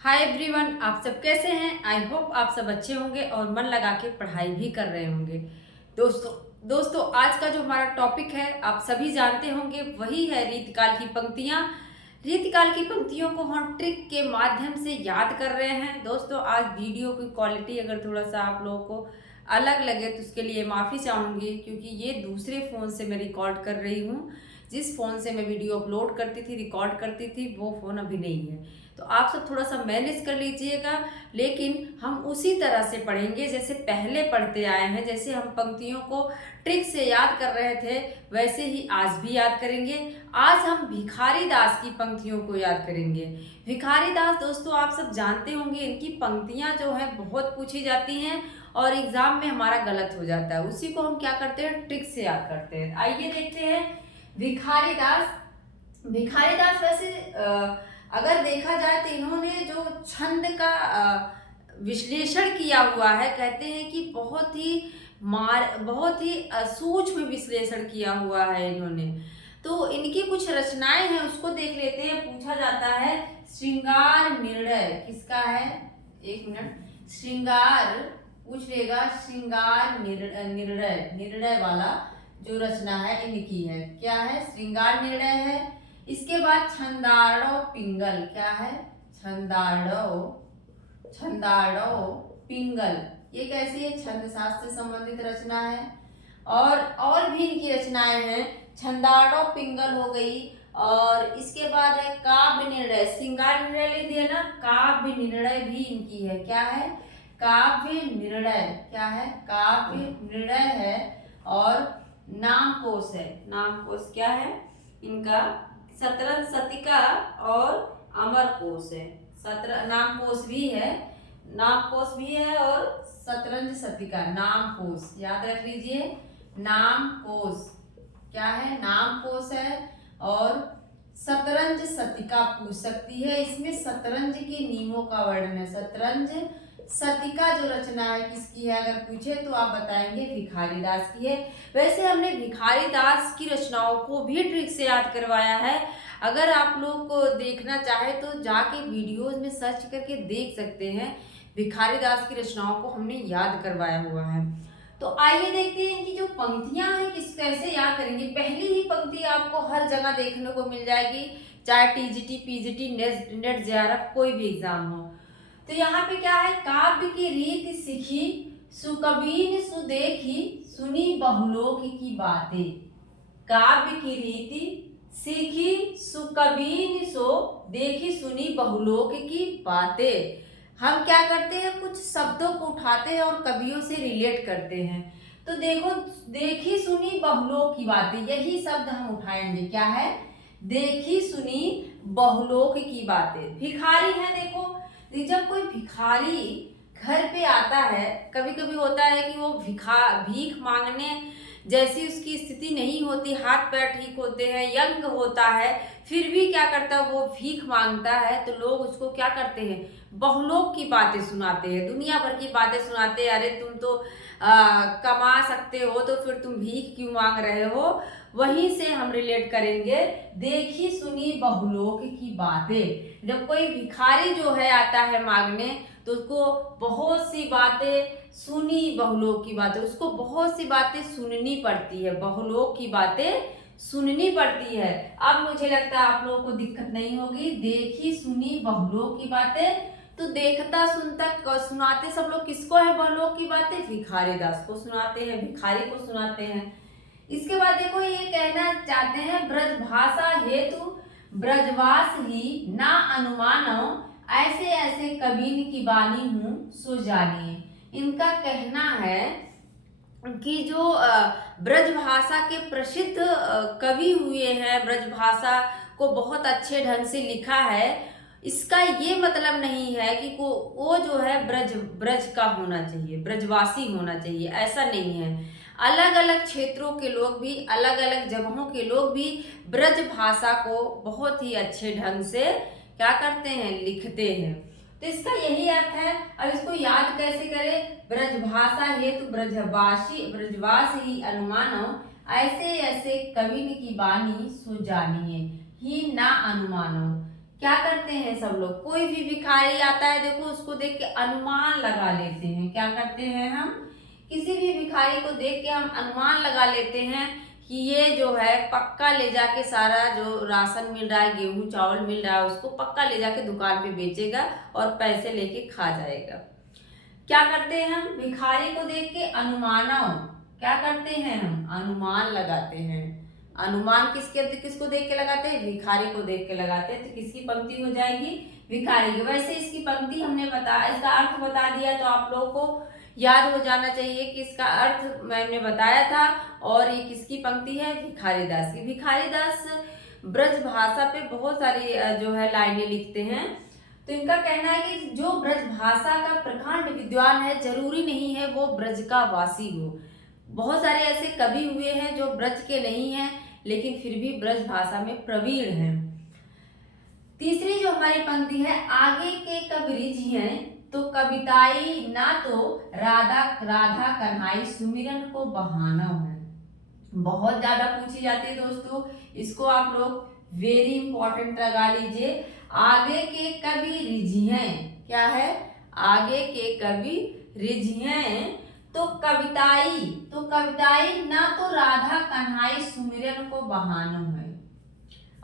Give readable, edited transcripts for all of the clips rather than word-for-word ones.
Hi everyone, आप सब कैसे हैं। आई होप आप सब अच्छे होंगे और मन लगा के पढ़ाई भी कर रहे होंगे। दोस्तों आज का जो हमारा टॉपिक है आप सभी जानते होंगे, वही है रीतकाल की पंक्तियाँ। रीतकाल की पंक्तियों को हम ट्रिक के माध्यम से याद कर रहे हैं। दोस्तों आज वीडियो की क्वालिटी अगर थोड़ा सा आप लोगों को अलग लगे तो उसके लिए माफ़ी चाहूँगी, क्योंकि ये दूसरे फ़ोन से मैं रिकॉर्ड कर रही हूँ। जिस फ़ोन से मैं वीडियो अपलोड करती थी, रिकॉर्ड करती थी, वो फ़ोन अभी नहीं है, तो आप सब थोड़ा सा मैनेज कर लीजिएगा। लेकिन हम उसी तरह से पढ़ेंगे जैसे पहले पढ़ते आए हैं। जैसे हम पंक्तियों को ट्रिक से याद कर रहे थे, वैसे ही आज भी याद करेंगे। आज हम भिखारी दास की पंक्तियों को याद करेंगे। भिखारी दास दोस्तों आप सब जानते होंगे, इनकी पंक्तियां जो है बहुत पूछी जाती हैं और एग्जाम में हमारा गलत हो जाता है। उसी को हम क्या करते हैं, ट्रिक से याद करते हैं। आइए देखते हैं भिखारी दास। भिखारी दास वैसे अगर देखा जाए तो इन्होंने जो छंद का विश्लेषण किया हुआ है, कहते हैं कि बहुत ही सूक्ष्म विश्लेषण किया हुआ है इन्होंने। तो इनकी कुछ रचनाएं हैं, उसको देख लेते हैं। पूछा जाता है श्रृंगार निर्णय किसका है, एक मिनट। श्रृंगार पूछ लेगा, श्रृंगार निर्णय, निर्णय वाला जो रचना है इनकी है। क्या है, श्रृंगार निर्णय है। इसके बाद छंदाड़ो पिंगल, क्या है, छंदाड़ो, छंदाड़ो पिंगल, ये कैसी है, छंद शास्त्र से संबंधित रचना है। और भी इनकी रचनाएं हैं। छंदाड़ो पिंगल हो गई। और इसके बाद है काव्य निर्णय, श्रृंगार निर्णय ले दिया ना, काव्य निर्णय भी इनकी है। क्या है, काव्य निर्णय, क्या है, काव्य निर्णय है। और नामकोश है, नामकोश क्या है इनका, शतरंज शतिका और अमर कोश है। नामकोश भी है, नामकोश भी है और शतरंज शतिका, नामकोश याद रख लीजिए। नामकोश क्या है, नामकोश है। और शतरंज शतिका पूछ सकती है, इसमें शतरंज के नियमों का वर्णन है। शतरंज शतिका जो रचना है किसकी है, अगर पूछे तो आप बताएंगे भिखारी दास की है। वैसे हमने भिखारी दास की रचनाओं को भी ट्रिक से याद करवाया है। अगर आप लोग को देखना चाहे तो जाके वीडियोज में सर्च करके देख सकते हैं। भिखारी दास की रचनाओं को हमने याद करवाया हुआ है। तो आइए देखते हैं इनकी जो पंक्तियां हैं किस कैसे याद करेंगे। पहली ही पंक्ति आपको हर जगह देखने को मिल जाएगी, चाहे टीजीटी, पीजीटी, नेट जेआरएफ कोई भी एग्जाम हो। तो यहाँ पे क्या है, काव्य की रीत सीखी, सुकबीन सुदेखी, सुनी बहुलोक की बातें। काव्य की रीति सीखी, सुकबीन सो देखी, सुनी बहुलोक की बातें। हम क्या करते हैं, कुछ शब्दों को उठाते हैं और कवियों से रिलेट करते हैं। तो देखो, देखी सुनी बहुलोक की बातें, यही शब्द हम उठाएंगे। क्या है, देखी सुनी बहुलोक की बातें। भिखारी है, देखो जब कोई भिखारी घर पे आता है, कभी कभी होता है कि वो भीख मांगने जैसी उसकी स्थिति नहीं होती, हाथ पैर ठीक होते हैं, यंग होता है, फिर भी क्या करता है वो भीख मांगता है। तो लोग उसको क्या करते हैं, बहुलोक की बातें सुनाते हैं, दुनिया भर की बातें सुनाते हैं। अरे तुम तो कमा सकते हो तो फिर तुम भीख क्यों मांग रहे हो। वहीं से हम रिलेट करेंगे, देखी सुनी बहुलोक की बातें। जब कोई भिखारी जो है आता है मांगने, तो उसको बहुत सी बातें सुनी, बहुलोक की बातें, उसको बहुत सी बातें सुननी पड़ती है, बहुलोक की बातें सुननी पड़ती है। अब मुझे लगता है आप लोगों को दिक्कत नहीं होगी। देखी सुनी बहुलोक की बातें, तो देखता सुनता सुनाते सब लोग किसको है, बहुलोक की बातें, भिखारी दास को सुनाते हैं, भिखारी को सुनाते हैं। इसके बाद देखो ये कहना चाहते हैं, ब्रज भाषा हेतु ब्रजवास ही ना अनुमानो, ऐसे ऐसे कबीर की बानी हूँ सो जानिए। इनका कहना है कि जो ब्रज भाषा के प्रसिद्ध कवि हुए हैं, ब्रज भाषा को बहुत अच्छे ढंग से लिखा है, इसका ये मतलब नहीं है कि वो जो है ब्रज का होना चाहिए, ब्रजवासी होना चाहिए, ऐसा नहीं है। अलग अलग क्षेत्रों के लोग भी, अलग अलग जगहों के लोग भी ब्रज भाषा को बहुत ही अच्छे ढंग से क्या करते हैं, लिखते हैं। तो इसका यही अर्थ है। अब इसको याद कैसे करें, ब्रज भाषा हेतु ब्रजवास ही अनुमानो, ऐसे ऐसे कवि की बानी सो जानिए, ही ना अनुमानो। क्या करते हैं सब लोग, कोई भी भिखारी आता है देखो उसको देख के अनुमान लगा लेते हैं। क्या करते हैं हम, किसी भी भिखारी को देख के हम अनुमान लगा लेते हैं कि ये जो है पक्का ले जाके सारा जो राशन मिल रहा है, गेहूं चावल मिल रहा है, उसको पक्का ले जाके दुकान पे बेचेगा और पैसे लेके खा जाएगा। क्या करते हैं हम, भिखारी को देख के क्या करते हैं हम, अनुमान लगाते हैं। अनुमान किसको देख के लगाते हैं, भिखारी को देख के लगाते हैं। तो किसकी पंक्ति हो जाएगी, भिखारी की। वैसे इसकी पंक्ति हमने इसका अर्थ बता दिया, तो आप लोगों को याद हो जाना चाहिए कि इसका अर्थ मैंने बताया था। और ये किसकी पंक्ति है, भिखारीदास की। भिखारीदास ब्रज भाषा पे बहुत सारी जो है लाइनें लिखते हैं। तो इनका कहना है कि जो ब्रज भाषा का प्रकांड विद्वान है, जरूरी नहीं है वो ब्रज का वासी हो। बहुत सारे ऐसे कवि हुए हैं जो ब्रज के नहीं हैं, लेकिन फिर भी ब्रज भाषा में प्रवीण हैं। तीसरी जो हमारी पंक्ति है, आगे के कवि रिझ हैं तो कविताई ना तो राधा कन्हाई सुमिरन को बहाना है। बहुत ज्यादा पूछी जाती है दोस्तों, इसको आप लोग वेरी इंपॉर्टेंट लगा लीजिए। आगे के कवि रिझ हैं, क्या है, आगे के कवि रिझ हैं तो कविताई ना तो राधा कन्हाई सुमिरन को बहाना है।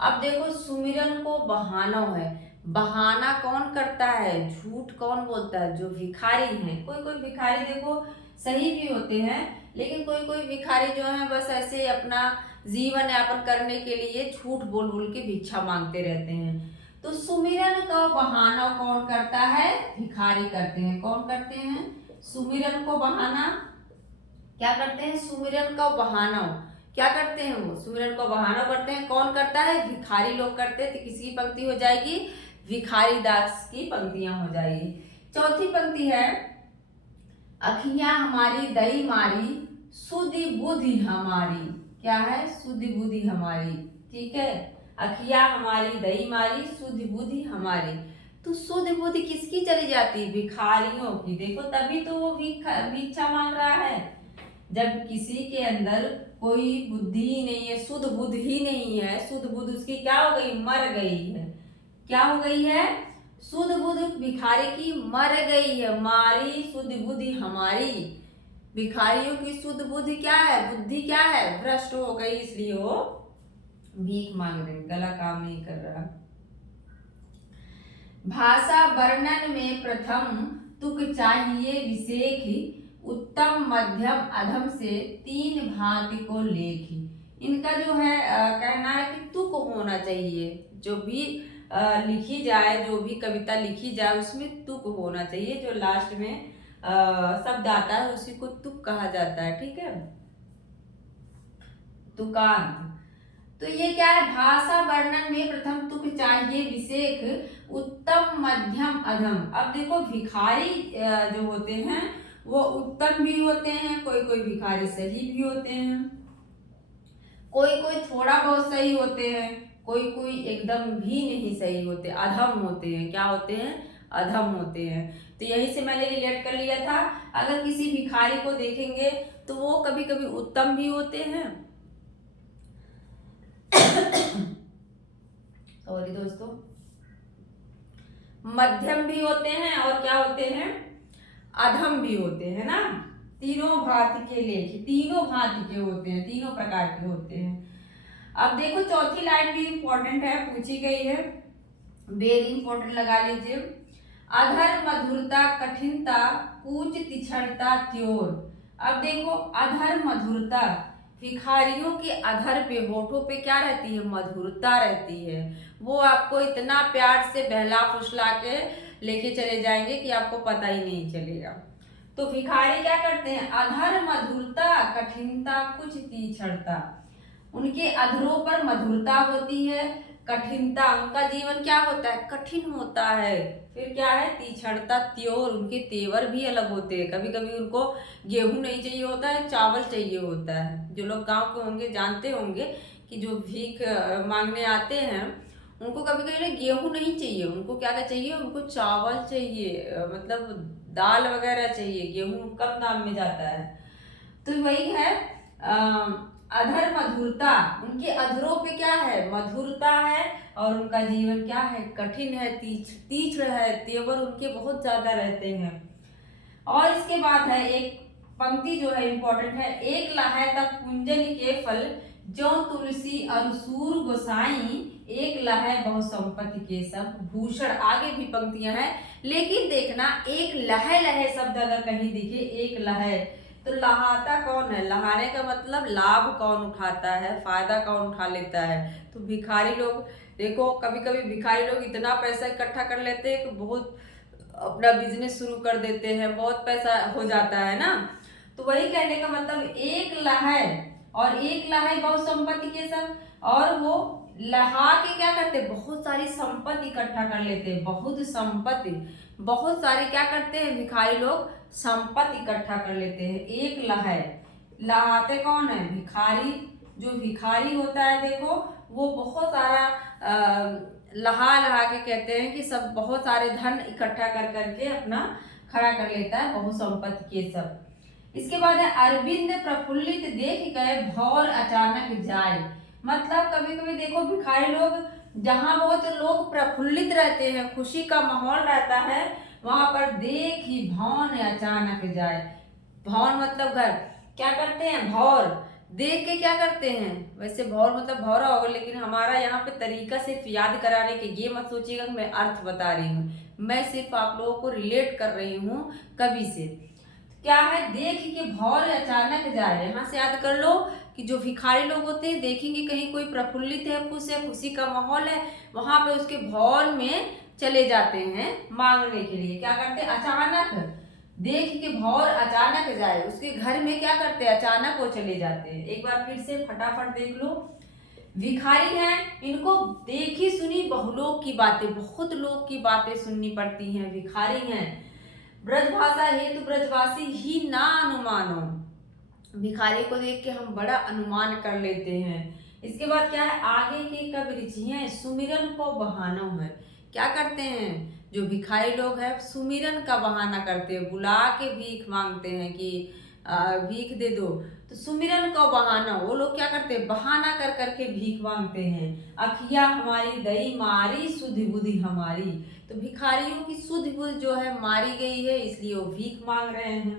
अब देखो सुमिरन को बहाना है, बहाना कौन करता है, झूठ कौन बोलता है, जो भिखारी हैं। कोई कोई भिखारी देखो सही भी होते हैं, लेकिन कोई कोई भिखारी जो है बस ऐसे अपना जीवन यापन करने के लिए झूठ बोल बोल के भिक्षा मांगते रहते हैं। तो सुमिरन का बहाना कौन करता है, भिखारी करते हैं। कौन करते हैं, सुमिरन को बहाना। क्या करते हैं, सुमिरन का बहाना क्या करते हैं, वो सुमिरन को बहाना करते हैं। कौन करता है, भिखारी लोग करते हैं। तो किसकी पंक्ति हो जाएगी, भिखारीदास की पंक्तियां हो जाएगी। चौथी पंक्ति है, अखियां हमारी दई मारी सुधि बुद्धि हमारी। क्या है, सुधि बुद्धि हमारी, ठीक है। अखियां हमारी दई मारी सुधि बुद्धि हमारी। तो सुधि बुद्धि किसकी चली जाती है, भिखारियों की। देखो तभी तो वो भिक्षा मांग रहा है। जब किसी के अंदर कोई बुद्धि ही नहीं है, शुद्ध बुद्धि ही नहीं है, शुद्ध बुद्धि उसकी क्या हो गई, मर गई है। क्या हो गई है, शुद्ध बुद्धि भिखारी की मर गई है। मारी शुद्ध बुद्धि हमारी। भिखारियों की शुद्ध बुद्धि क्या है, बुद्धि क्या है, भ्रष्ट हो गई, इसलिए वो भीख मांग रहे, गला काम नहीं कर रहा। भाषा वर्णन में प्रथम तुक चाहिए विशेष, उत्तम मध्यम अधम से तीन भांति को लेखी। इनका जो है कहना है कि तुक होना चाहिए। जो भी लिखी जाए, जो भी कविता लिखी जाए उसमें तुक होना चाहिए। जो लास्ट में शब्द आता है उसी को तुक कहा जाता है, ठीक है, तुकांत। तो ये क्या है, भाषा वर्णन में प्रथम तुक चाहिए विशेष, उत्तम मध्यम अधम। अब देखो भिखारी जो होते हैं वो उत्तम भी होते हैं, कोई कोई भिखारी सही भी होते हैं, कोई कोई थोड़ा बहुत सही होते हैं, कोई कोई एकदम भी नहीं सही होते, अधम होते हैं। क्या होते हैं, अधम होते हैं। तो यही से मैंने रिलेट कर लिया था। अगर किसी भिखारी को देखेंगे तो वो कभी कभी उत्तम भी होते हैं सॉरी दोस्तों, मध्यम भी होते हैं और क्या होते हैं, अधम भी होते हैं ना। तीनों भांति के लेख, तीनों भांति के होते हैं, तीनों प्रकार के होते हैं। अब देखो चौथी लाइन भी इंपॉर्टेंट है, पूछी गई है, वेरी इंपॉर्टेंट लगा लीजिए। अधर मधुरता कठिनता कूच तिछड़ता त्योर। अब देखो अधर मधुरता, भिखारियों के अधर पे, होठों पे क्या रहती है, मधुरता रहती है। वो आपको इतना प्यार से बहला फुसला के लेके चले जाएंगे कि आपको पता ही नहीं चलेगा। तो भिखारी क्या करते हैं, अधर मधुरता कठिनता कुछ तीछड़ता। उनके अधरों पर मधुरता होती है, कठिनता, उनका जीवन क्या होता है, कठिन होता है। फिर क्या है, तीछड़ता त्योर, उनके तेवर भी अलग होते हैं। कभी कभी उनको गेहूं नहीं चाहिए होता है, चावल चाहिए होता है। जो लोग गांव के होंगे जानते होंगे कि जो भीख मांगने आते हैं उनको कभी कभी गेहूं नहीं चाहिए, उनको क्या क्या चाहिए, उनको चावल चाहिए, मतलब दाल वगैरह चाहिए। गेहूं कम दाम में जाता है। तो वही है अधर मधुरता, उनके अधरों पे क्या है, मधुरता है, और उनका जीवन क्या है, कठिन है, तीक्ष्ण है, तेवर उनके बहुत ज्यादा रहते हैं। और इसके बाद है एक पंक्ति जो है इंपॉर्टेंट है, एक लहै तक कुंजन के फल, जो तुलसी अरसूर गोसाई, एक लहै बहु संपत्ति के सब भूषण। आगे भी पंक्तियां हैं, लेकिन देखना एक लहै लहै शब्द अगर कहीं दिखे, एक लहै, तो लहाता कौन है, लहाने का मतलब लाभ कौन उठाता है, फायदा कौन उठा लेता है, तो भिखारी लोग। देखो कभी कभी भिखारी लोग इतना पैसा इकट्ठा कर लेते हैं कि बहुत अपना बिजनेस शुरू कर देते हैं, बहुत पैसा हो जाता है ना। तो वही कहने का मतलब एक लहै, और एक लहै बहुत संपत्ति के सब, और वो लहा के क्या करते, बहुत सारी संपत्ति इकट्ठा कर लेते हैं, बहुत संपत्ति, बहुत सारी क्या करते हैं भिखारी लोग, संपत्ति इकट्ठा कर लेते हैं। एक लहै, लहाते कौन है, भिखारी। जो भिखारी होता है देखो, वो बहुत सारा लहा लहा के कहते हैं कि सब बहुत सारे धन इकट्ठा कर करके अपना खड़ा कर लेता है, बहु संपत्ति के सब। इसके बाद है अरविंद प्रफुल्लित देख गए भौर अचानक जाए। मतलब कभी कभी देखो भिखारी लोग, जहाँ बहुत लोग प्रफुल्लित रहते हैं, खुशी का माहौल रहता है, वहां पर देख ही भौन अचानक जाए। भौन मतलब घर, क्या करते हैं, भौर देख के क्या करते हैं, वैसे भौर मतलब भौरा होगा, लेकिन हमारा यहाँ पे तरीका सिर्फ याद कराने के, ये मत सोचिएगा मैं अर्थ बता रही हूँ, मैं सिर्फ आप लोगों को रिलेट कर रही हूँ कवि से। क्या है, देख के भौर अचानक जाए, यहाँ से याद कर लो कि जो भिखारी लोग होते हैं, देखेंगे कहीं कोई प्रफुल्लित है, खुश है, खुशी का माहौल है, वहां पे उसके भौर में चले जाते हैं मांगने के लिए। क्या करते हैं, अचानक देख के भौर अचानक जाए, उसके घर में क्या करते हैं, अचानक वो चले जाते हैं। एक बार फिर से फटाफट देख लो, भिखारी हैं, इनको देखी सुनी बहुलोक की बातें, बहुत लोग की बातें सुननी पड़ती हैं, भिखारी हैं। ब्रजभाषा हेतु ब्रजवासी ही ना अनुमानो, भिखारी को देख के हम बड़ा अनुमान कर लेते हैं। इसके बाद क्या है, आगे के कब रुचियां सुमिरन को बहाना है। क्या करते हैं जो भिखारी लोग हैं, सुमिरन का बहाना करते हैं, बुला के भीख मांगते हैं कि भीख दे दो, तो सुमिरन का बहाना, वो लोग क्या करते हैं, बहाना कर करके भीख मांगते हैं। अखिया हमारी दई मारी सुध बुद्धि हमारी, तो भिखारियों की सुध बुद्धि जो है मारी गई है, इसलिए वो भीख मांग रहे हैं।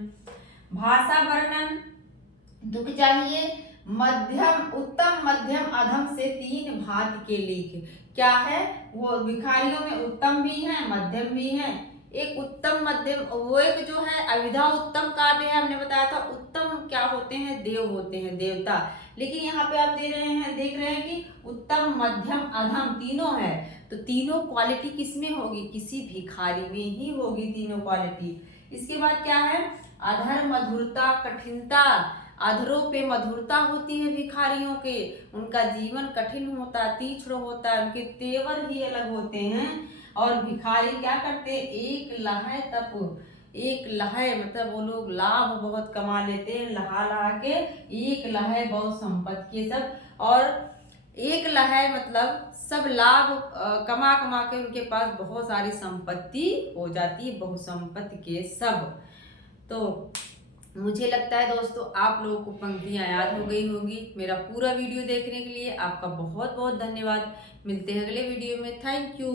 भाषा वर्णन, दुख चाहिए, मध्यम उत्तम मध्यम अधम से तीन भांति के लिख। क्या है, वो भिखारियों में उत्तम भी है, मध्यम भी है। एक उत्तम मध्यम, वो एक जो है अविधा उत्तम काव्य है, हमने बताया था। उत्तम क्या होते हैं, देव होते हैं, देवता। लेकिन यहाँ पे आप देख रहे हैं कि उत्तम मध्यम अधम तीनों है, तो तीनों क्वालिटी किसमें होगी, किसी भिखारी में ही होगी तीनों क्वालिटी। इसके बाद क्या है, अधर मधुरता कठिनता, अधरों पे मधुरता होती है भिखारियों के, उनका जीवन कठिन होता है, तीक्ष्ण होता है, उनके तेवर ही अलग होते हैं। और भिखारी क्या करते हैं, एक लहै तप, एक लहै मतलब वो लोग लाभ बहुत कमा लेते हैं, लहा लहा के, एक लहै बहुत संपत्ति के सब, और एक लहै मतलब सब लाभ कमा कमा के उनके पास बहुत सारी संपत्ति हो जाती है, बहुसंपत्ति के सब। तो मुझे लगता है दोस्तों आप लोगों को पंक्तियाँ याद हो गई होगी। मेरा पूरा वीडियो देखने के लिए आपका बहुत बहुत धन्यवाद। मिलते हैं अगले वीडियो में। Thank you.